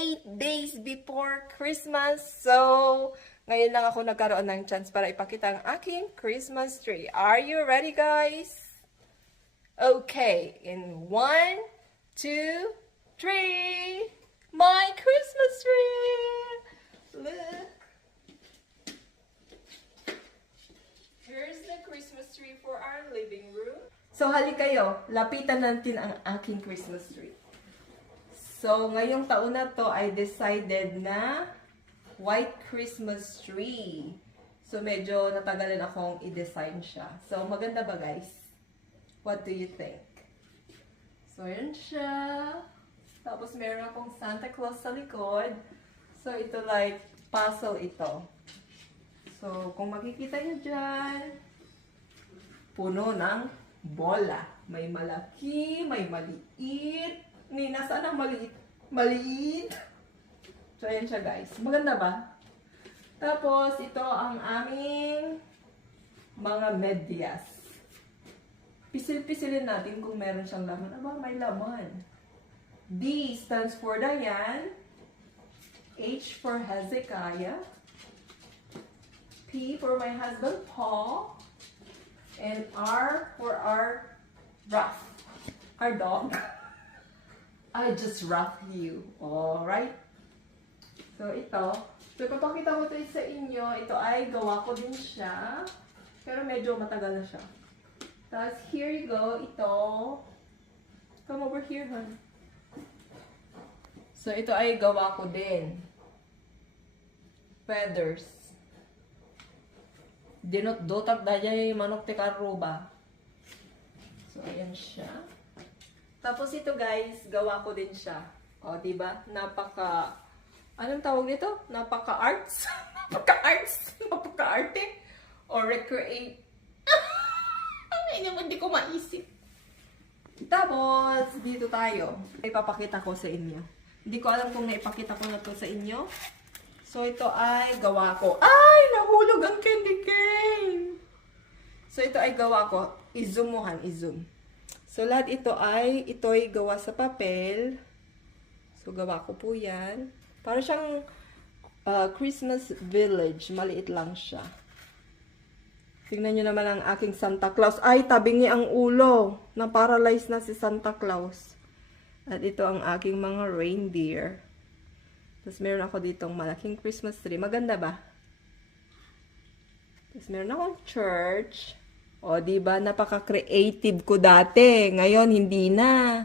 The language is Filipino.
8 days before Christmas. So, ngayon lang ako nagkaroon ng chance para ipakita ang aking Christmas tree. Are you ready, guys? Okay, in 1, 2, 3, my Christmas tree! Look! Here's the Christmas tree for our living room. So, hali kayo, lapitan natin ang aking Christmas tree. So, ngayong taon na to, I decided na white Christmas tree. So, medyo natagalan akong i-design siya. So, maganda ba, guys? What do you think? So, yan siya. Tapos, meron akong Santa Claus sa likod. So, ito like, puzzle ito. So, kung makikita nyo dyan, puno ng bola. May malaki, may maliit. Nina, saan ang maliit? Maliit. So, ayan siya, guys. Maganda ba? Tapos, ito ang aming mga medyas. Pisil-pisilin natin kung meron siyang laman. Aba, may laman. D stands for Diane. H for Hezekiah. P for my husband, Paul. And R for our Ruff. Our dog. I just rough you. Alright? So, ito. So, ipapakita ko ito sa inyo. Ito ay gawa ko din siya. Pero medyo matagal na siya. Tapos, here you go. Ito. Come over here, hon. So, ito ay gawa ko din. Feathers. Dinot-dotat na dyan yung manok te karuba. So, ayan siya. Tapos ito, guys, gawa ko din siya. O, diba? Anong tawag nito? Napaka-arts? Napaka-arts? Napaka-arte? O recreate? Ay naman, di ko maisip. Tapos, dito tayo. Ipapakita ko sa inyo. Hindi ko alam kung naipakita ko na to sa inyo. So, ito ay gawa ko. Ay! Nahulog ang candy cane! So, ito ay gawa ko. I-zoom mo, han. I-zoom. So, lahat ito'y gawa sa papel. So, gawa ko po yan. Para siyang Christmas village. Maliit lang siya. Tingnan nyo naman ang aking Santa Claus. Ay, tabingi ang ulo. Na-paralyze na si Santa Claus. At ito ang aking mga reindeer. Tapos, meron ako ditong malaking Christmas tree. Maganda ba? Tapos, meron akong church. O, diba? Napaka-creative ko dati. Ngayon, hindi na.